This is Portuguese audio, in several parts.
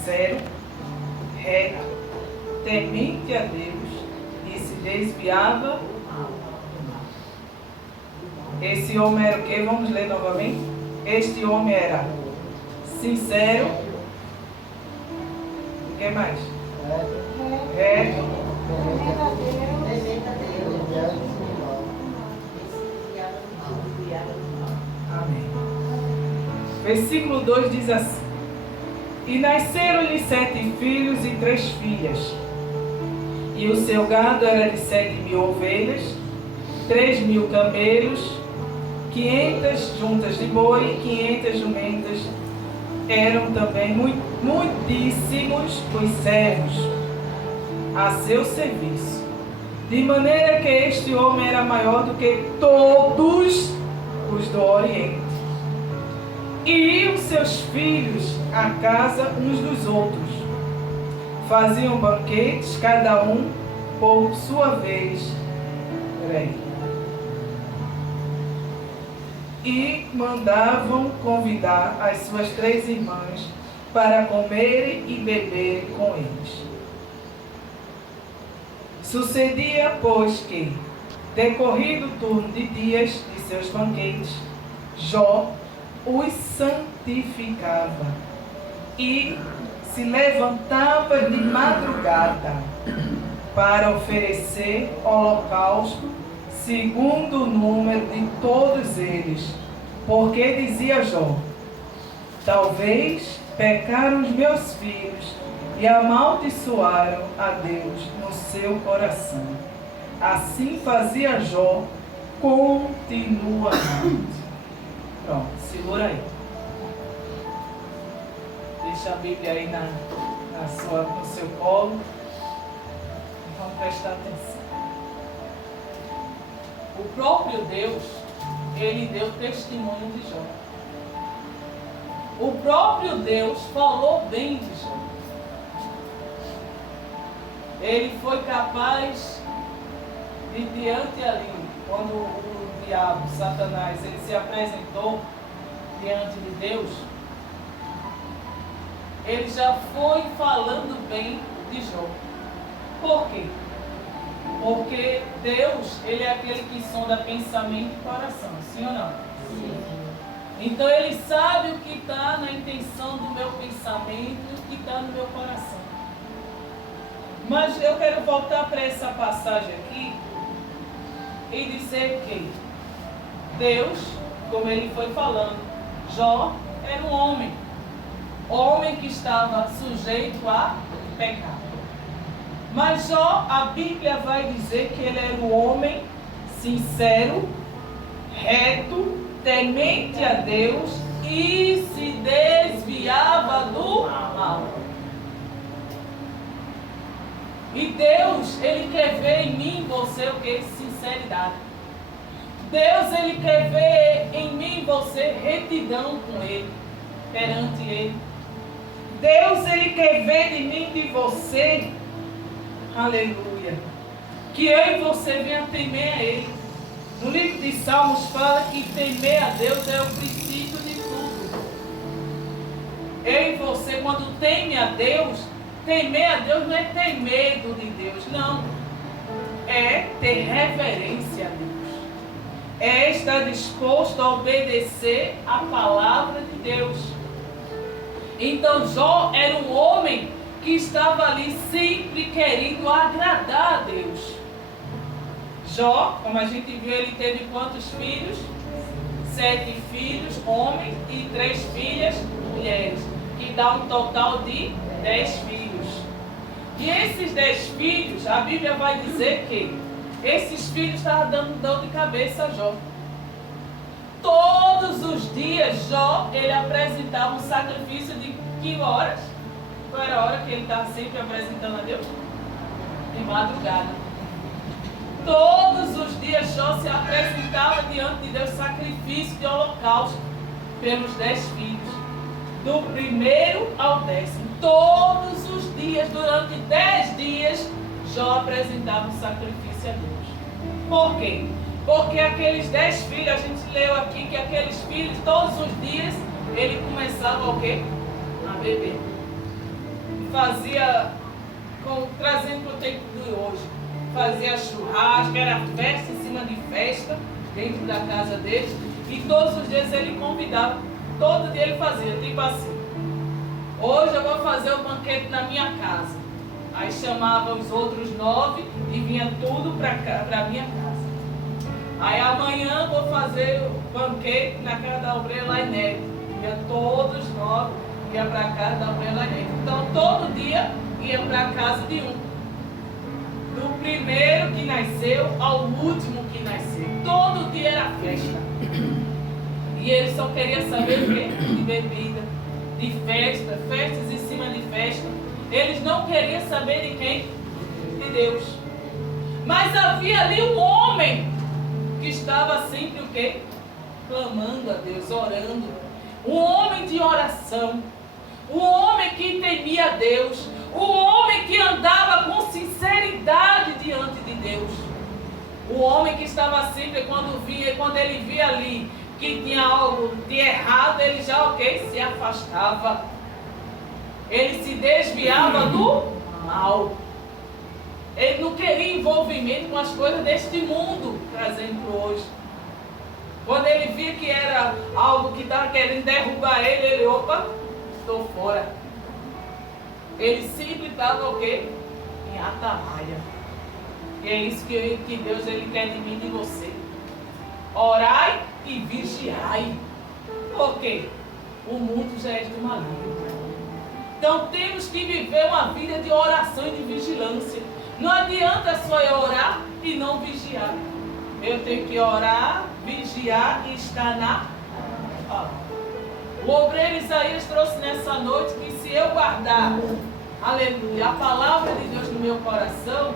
sincero, reto, temente a Deus e se desviava do mal. Esse homem era o quê? Vamos ler novamente. Este homem era sincero. O que mais? Reto. Amém. Versículo 2 diz assim: E nasceram-lhe 7 filhos e 3 filhas. E o seu gado era de 7.000 ovelhas, 3.000 camelos, 500 juntas de boi e 500 jumentas. Eram também muitíssimos os servos a seu serviço. De maneira que este homem era maior do que todos os do Oriente. E iam seus filhos à casa uns dos outros. Faziam banquetes, cada um por sua vez. E mandavam convidar as suas 3 irmãs para comerem e beberem com eles. Sucedia, pois, que, decorrido o turno de dias de seus banquetes, Jó os santificava e se levantava de madrugada para oferecer holocausto segundo o número de todos eles, porque dizia Jó: talvez pecaram os meus filhos e amaldiçoaram a Deus no seu coração. Assim fazia Jó continuamente. Pronto, segura aí. Deixa a Bíblia aí no seu colo. Vamos prestar atenção. O próprio Deus, ele deu testemunho de Jó. O próprio Deus falou bem de Jó. Ele foi capaz de, diante ali, quando o diabo, Satanás, ele se apresentou diante de Deus, ele já foi falando bem de Jó. Por quê? Porque Deus, ele é aquele que sonda pensamento e coração, sim ou não? Sim. Então ele sabe o que está na intenção do meu pensamento e o que está no meu coração. Mas eu quero voltar para essa passagem aqui e dizer que Deus, como ele foi falando, Jó era um homem que estava sujeito a pecar. Mas Jó, a Bíblia vai dizer que ele era um homem sincero, reto, temente a Deus e se desviava do mal. E Deus, ele quer ver em mim e você o que? Sinceridade. Deus, ele quer ver em mim e você retidão com ele, perante ele. Deus, ele quer ver de mim e de você, aleluia, que eu e você venha temer a ele. No livro de Salmos fala que temer a Deus é o princípio de tudo. Eu e você, quando teme a Deus, temer a Deus não é ter medo de Deus, não. É ter reverência a Deus. É estar disposto a obedecer a palavra de Deus. Então Jó era um homem que estava ali sempre querendo agradar a Deus. Jó, como a gente viu, ele teve quantos filhos? 7 filhos, homens, e 3 filhas, mulheres, que dá um total de 10 filhos. E esses 10 filhos, a Bíblia vai dizer que esses filhos estavam dando dor de cabeça a Jó. Todos os dias, Jó, ele apresentava um sacrifício de que horas? Qual era a hora que ele estava sempre apresentando a Deus? De madrugada. Todos os dias, Jó se apresentava diante de Deus sacrifício de holocausto pelos 10 filhos. Do primeiro ao 10º. Todos os dias, durante 10 dias, Jó apresentava um sacrifício a Deus. Por quê? Porque aqueles 10 filhos, a gente leu aqui que aqueles filhos, todos os dias, ele começava o quê? A beber. fazia, trazendo para o tempo de hoje, fazia churrasco, era festa em cima de festa, dentro da casa dele, e todos os dias ele convidava, todo dia ele fazia, tipo assim, hoje eu vou fazer o banquete na minha casa. Aí chamava os outros 9 e vinha tudo para a minha casa. Aí amanhã vou fazer o banquete na casa da obreira Lainete. Ia todos 9, ia para a casa da obreira Lainete. Então todo dia ia para a casa de um. Do primeiro que nasceu ao último que nasceu. Todo dia era festa. E ele só queria saber o quê? De bebida, de festa, festas em cima de festa. Eles não queriam saber de quem? De Deus. Mas havia ali um homem que estava sempre o quê? Clamando a Deus, orando. Um homem de oração. Um homem que temia a Deus. Um homem que andava com sinceridade diante de Deus. O homem que estava sempre, quando ele via ali que tinha algo de errado, ele já o quê? Se afastava. Ele se desviava do mal. Ele não queria envolvimento com as coisas deste mundo, trazendo para hoje. Quando ele via que era algo que estava querendo derrubar ele, opa, estou fora. Ele sempre estava o quê? Em atalaia. E é isso que Deus ele quer de mim e de você. Orai e vigiai. Por quê? O mundo já é do maligno. Então temos que viver uma vida de oração e de vigilância. Não adianta só eu orar e não vigiar. Eu tenho que orar, vigiar e estar na palavra. O obreiro Isaías trouxe nessa noite que se eu guardar, aleluia, a palavra de Deus no meu coração,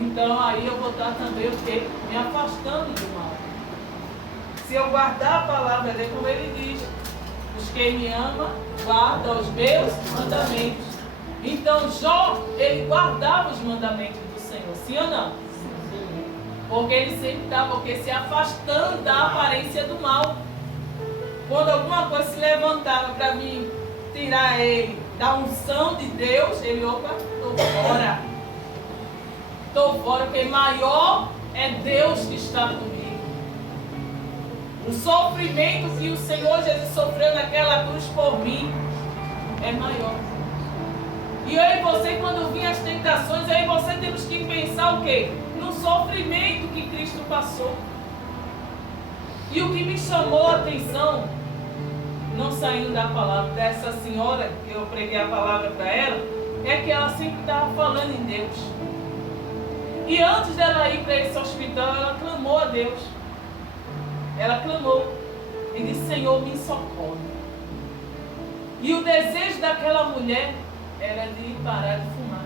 então aí eu vou estar também o quê? Me afastando do mal. Se eu guardar a palavra dele, como ele diz, os que me amam, guardam os meus mandamentos. Então Jó, ele guardava os mandamentos do Senhor, sim ou não? Sim. Porque ele sempre estava se afastando da aparência do mal. Quando alguma coisa se levantava para mim tirar ele da unção de Deus, ele, opa, estou fora. Estou fora, porque maior é Deus que está comigo. O sofrimento que o Senhor Jesus sofreu naquela cruz por mim é maior. E eu e você, quando vinha as tentações, eu e você temos que pensar o quê? No sofrimento que Cristo passou. E o que me chamou a atenção, não saindo da palavra dessa senhora, que eu preguei a palavra para ela, é que ela sempre estava falando em Deus. E antes dela ir para esse hospital, ela clamou a Deus. Ela clamou e disse: Senhor, me socorre. E o desejo daquela mulher era de parar de fumar.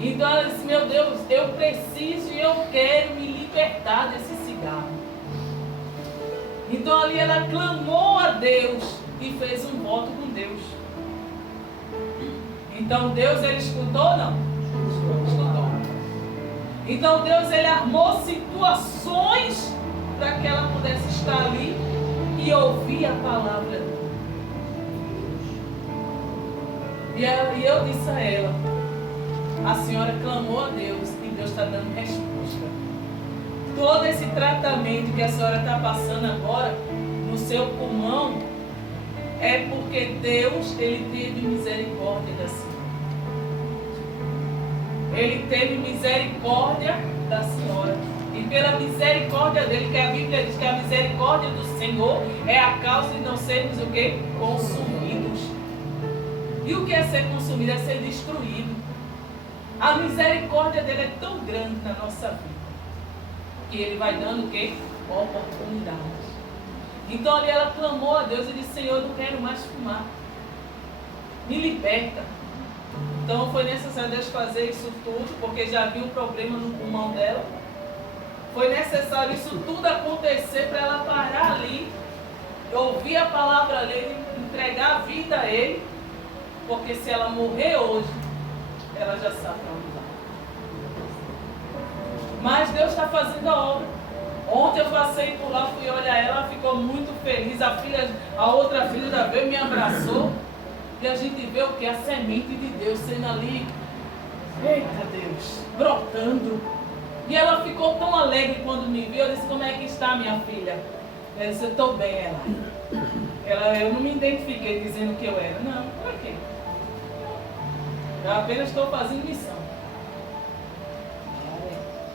Então ela disse: meu Deus, eu preciso e eu quero me libertar desse cigarro. Então ali ela clamou a Deus e fez um voto com Deus. Então Deus, ele escutou ou não? Escutou. Então Deus, ele armou situações para que ela pudesse estar ali e ouvir a palavra dele. E eu disse a ela: a senhora clamou a Deus e Deus está dando resposta. Todo esse tratamento que a senhora está passando agora no seu pulmão é porque Deus, ele teve misericórdia da senhora. Ele teve misericórdia da senhora. E pela misericórdia dele, que a Bíblia diz que a misericórdia do Senhor é a causa de não sermos o quê? Consumidos. E o que é ser consumido? É ser destruído. A misericórdia dele é tão grande na nossa vida que ele vai dando o quê? Oportunidades. Então ali ela clamou a Deus e disse: Senhor, eu não quero mais fumar. Me liberta. Então foi necessário Deus fazer isso tudo, porque já havia um problema no pulmão dela. Foi necessário isso tudo acontecer para ela parar ali, ouvir a palavra dele, entregar a vida a ele, porque se ela morrer hoje, ela já sabe para onde vai. Mas Deus está fazendo a obra. Ontem eu passei por lá, fui olhar ela, ficou muito feliz. A outra filha já veio, me abraçou. E a gente vê o que? A semente de Deus sendo ali, eita Deus, brotando. E ela ficou tão alegre quando me viu. Eu disse, como é que está, minha filha? Ela disse, eu estou bem, eu não me identifiquei dizendo que eu era. Não, por quê? Eu apenas estou fazendo missão.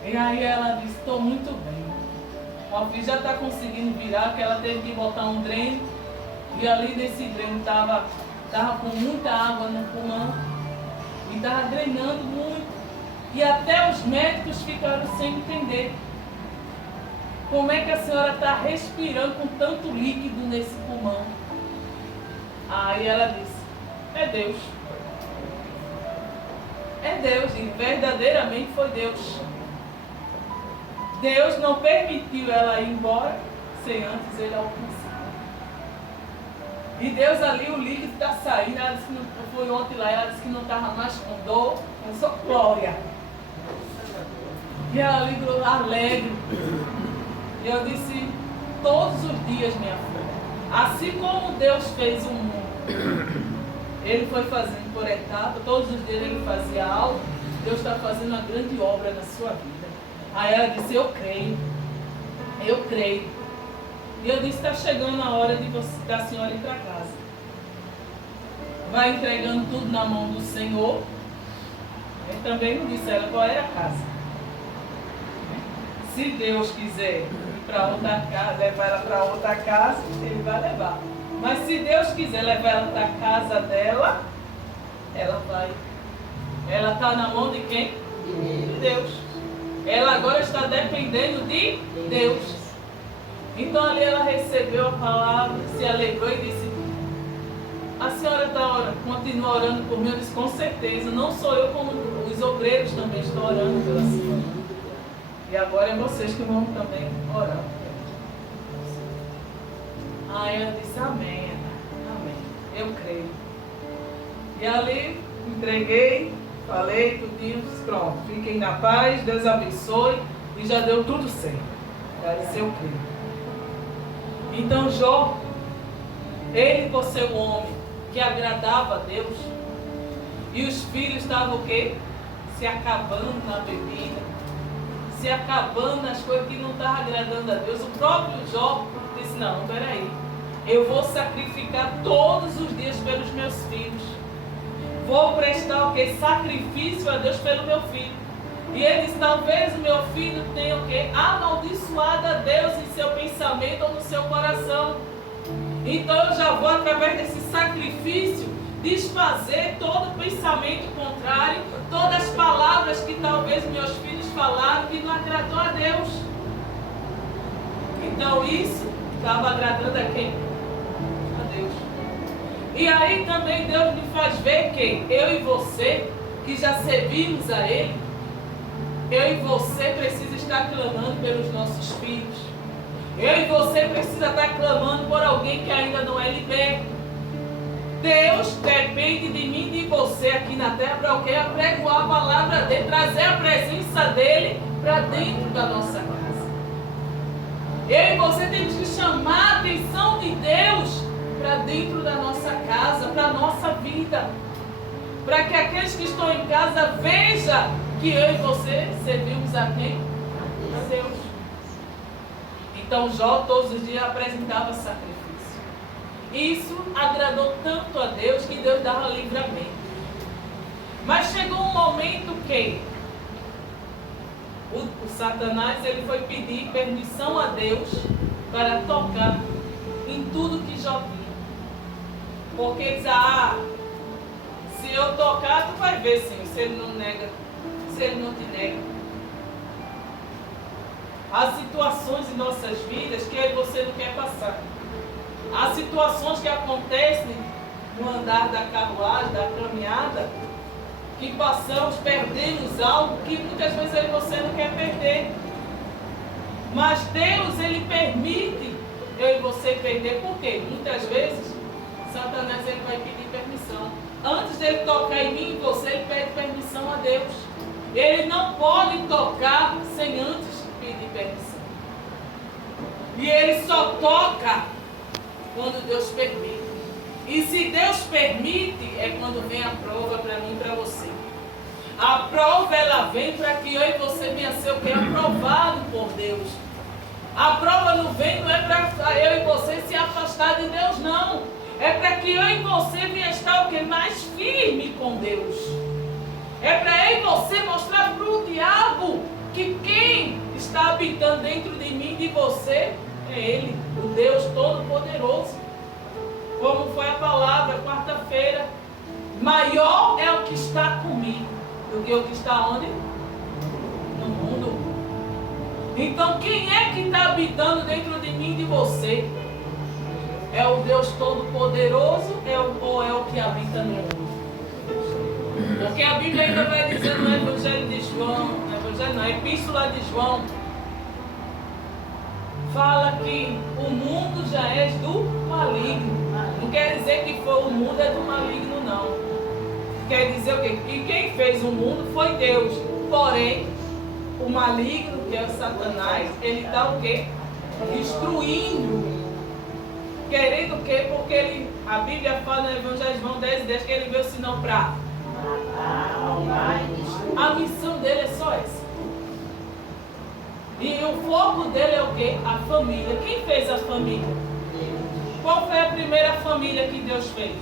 E aí ela disse, estou muito bem. A filha já está conseguindo virar, porque ela teve que botar um dreno. E ali nesse dreno estava com muita água no pulmão. E estava drenando muito. E até os médicos ficaram sem entender. Como é que a senhora está respirando com tanto líquido nesse pulmão? Aí ela disse, é Deus. É Deus, e verdadeiramente foi Deus. Deus não permitiu ela ir embora sem antes ele alcançar. E Deus ali, o líquido está saindo. Ela disse que não, foi ontem lá, ela disse que não estava mais com dor, mas só glória. E ela ligou alegre. E eu disse, todos os dias, minha filha, assim como Deus fez o mundo, Ele foi fazendo por etapa, todos os dias Ele fazia algo, Deus está fazendo uma grande obra na sua vida. Aí ela disse, eu creio. E eu disse, está chegando a hora da senhora ir para casa. Vai entregando tudo na mão do Senhor. Eu também não disse a ela qual era a casa. Se Deus quiser ir para outra casa, levar ela para outra casa, Ele vai levar. Mas se Deus quiser levar ela para a casa dela, ela vai. Ela está na mão de quem? De Deus. Ela agora está dependendo de Deus. Então ali ela recebeu a palavra, se alegrou e disse, a senhora está orando, continua orando por mim? Eu disse, com certeza, não sou eu, como os obreiros também estão orando pela senhora. E agora é vocês que vão também orar. Aí ela disse, amém, amém, eu creio. E ali entreguei, falei tudinho, pronto, fiquem na paz, Deus abençoe, e já deu tudo certo. Ela disse, eu creio. Então Jó, ele por ser um homem que agradava a Deus, e os filhos estavam o quê? Se acabando na bebida, se acabando nas coisas que não estavam agradando a Deus. O próprio Jó disse, não, peraí, eu vou sacrificar todos os dias pelos meus filhos. Vou prestar o quê? Sacrifício a Deus pelo meu filho. E ele disse, talvez o meu filho tenha o quê? Amaldiçoado a Deus em seu pensamento ou no seu coração. Então eu já vou, através desse sacrifício, desfazer todo pensamento contrário, todas as palavras que talvez meus filhos falaram que não agradou a Deus. Então isso estava agradando a quem? A Deus. E aí também Deus me faz ver que eu e você, que já servimos a Ele, eu e você precisa estar clamando pelos nossos filhos. Eu e você precisa estar clamando por alguém que ainda não é liberto. Deus depende de mim e de você aqui na terra para o quê? Apregoar a palavra dele, trazer a presença dele para dentro da nossa casa. Eu e você temos que chamar a atenção de Deus para dentro da nossa casa, para a nossa vida. Para que aqueles que estão em casa vejam que eu e você servimos a quem? A Deus. Então Jó todos os dias apresentava sacrifício. Isso agradou tanto a Deus que Deus dava livramento. Mas chegou um momento que o Satanás ele foi pedir permissão a Deus para tocar em tudo que Jó tinha. Porque ele diz, se eu tocar, tu vai ver sim, se ele não nega, se ele não te nega. Há situações em nossas vidas que eu e você não quer passar. Há situações que acontecem no andar da carruagem, da caminhada, que passamos, perdemos algo que muitas vezes eu e você não quer perder. Mas Deus, Ele permite eu e você perder. Por quê? Muitas vezes, Satanás ele vai pedir permissão. Antes dele tocar em mim e você, ele pede permissão a Deus. Ele não pode tocar sem antes pedir permissão. E ele só toca quando Deus permite. E se Deus permite, é quando vem a prova para mim e para você. A prova, ela vem para que eu e você venha ser o que? Aprovado por Deus. A prova não vem, não é para eu e você se afastar de Deus, não. É para que eu e você venha estar o que? Mais firme com Deus. É para eu e você mostrar para o diabo que quem está habitando dentro de mim e de você é Ele, o Deus Todo-Poderoso. Como foi a palavra quarta-feira, maior é o que está comigo do que o que está onde? No mundo. Então quem é que está habitando dentro de mim e de você? É o Deus Todo-Poderoso ou é o que habita no mundo? Porque a Bíblia ainda vai dizer no Evangelho de João, na Epístola de João, fala que o mundo já é do maligno. Não quer dizer que foi o mundo é do maligno, não. Quer dizer o quê? Que quem fez o mundo foi Deus. Porém, o maligno, que é o Satanás, ele está o quê? Destruindo. Querendo o quê? Porque a Bíblia fala no Evangelho de João 10:10 que ele veio senão para a missão dele é só essa. E o foco dele é o quê? A família. Quem fez a família? Qual foi a primeira família que Deus fez?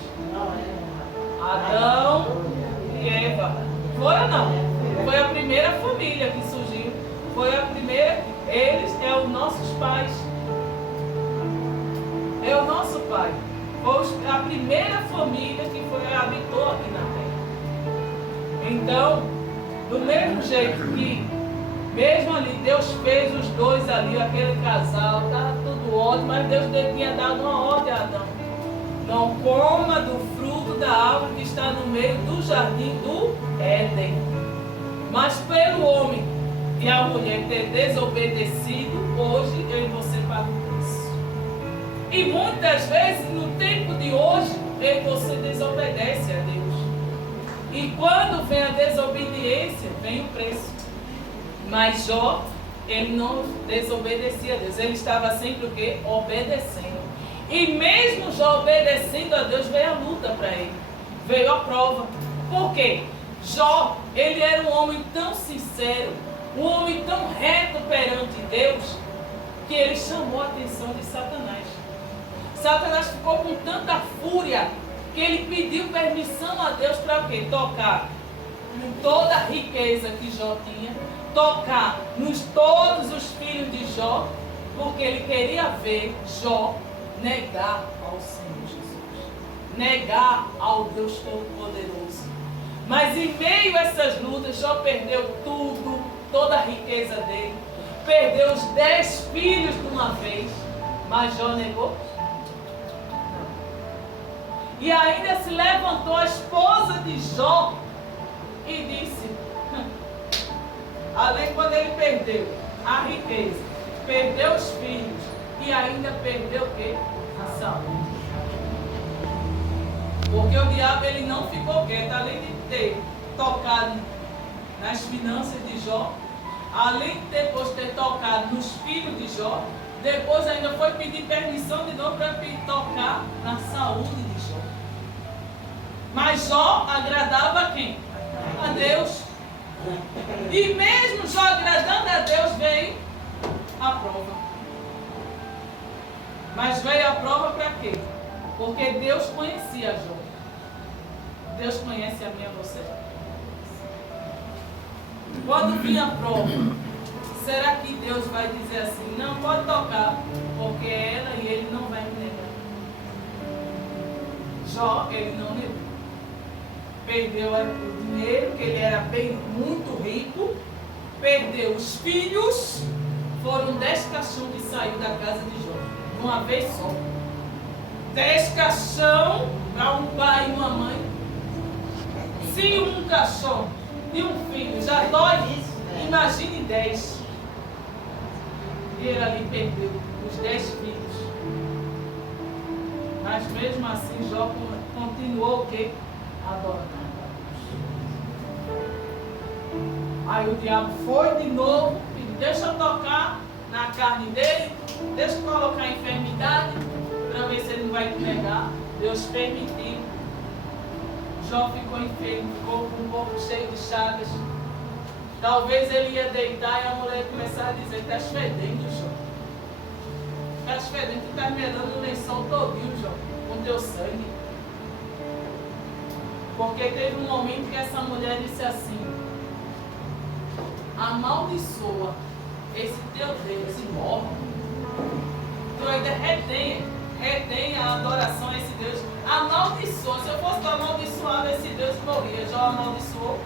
Adão e Eva. Foram não? Foi a primeira família que surgiu. Foi a primeira. Eles é os nossos pais. É o nosso pai. Foi a primeira família que habitou aqui na terra. Então, do mesmo jeito que, mesmo ali, Deus fez os dois ali, aquele casal, estava tudo ótimo, mas Deus tinha dado uma ordem a Adão. Não coma do fruto da árvore que está no meio do jardim do Éden. Mas pelo homem e a mulher ter desobedecido, hoje eu e você pagamos o preço. E muitas vezes, no tempo de hoje, eu e você desobedece a Deus. E quando vem a desobediência, vem o preço. Mas Jó, ele não desobedecia a Deus. Ele estava sempre o quê? Obedecendo. E mesmo Jó obedecendo a Deus, veio a luta para ele. Veio a prova. Por quê? Jó, ele era um homem tão sincero, um homem tão reto perante Deus, que ele chamou a atenção de Satanás. Satanás ficou com tanta fúria que ele pediu permissão a Deus para o quê? Tocar em toda a riqueza que Jó tinha, tocar nos todos os filhos de Jó, porque ele queria ver Jó negar ao Senhor Jesus, negar ao Deus Todo-Poderoso. Mas em meio a essas lutas, Jó perdeu tudo, toda a riqueza dele, perdeu os 10 filhos de uma vez, mas Jó negou. E ainda se levantou a esposa de Jó e disse, além quando ele perdeu a riqueza, perdeu os filhos e ainda perdeu o quê? A saúde. Porque o diabo ele não ficou quieto, além de ter tocado nas finanças de Jó, além de depois ter tocado nos filhos de Jó, depois ainda foi pedir permissão de novo para tocar na saúde de Jó. Mas Jó agradava a quem? A Deus. E mesmo Jó agradando a Deus, veio a prova. Mas veio a prova para quê? Porque Deus conhecia Jó. Deus conhece a mim e a você. Quando vinha a prova, será que Deus vai dizer assim, não pode tocar, porque ela e ele não vai me negar? Jó, ele não negou. Perdeu o dinheiro, que ele era bem muito rico, perdeu os filhos, foram 10 caixões que saiu da casa de Jó, de uma vez só. 10 caixões para um pai e uma mãe. Se um caixão e um filho já dói, imagine 10. E ele ali perdeu os 10 filhos. Mas mesmo assim, Jó continuou o quê? Adorando. Aí o diabo foi de novo e deixa eu tocar na carne dele, deixa eu colocar a enfermidade para ver se ele não vai te negar. Deus permitiu. Jó ficou enfermo, ficou com o corpo cheio de chagas. Talvez ele ia deitar e a mulher começar a dizer: estás fedendo, Jó. Estás fedendo, tu estás melando o lençol todinho, Jó, com teu sangue. Porque teve um momento que essa mulher disse assim: amaldiçoa esse teu Deus e morre. Tu ainda retém a adoração a esse Deus. Amaldiçoa. Se eu fosse amaldiçoado esse Deus, morria. Jó amaldiçoou.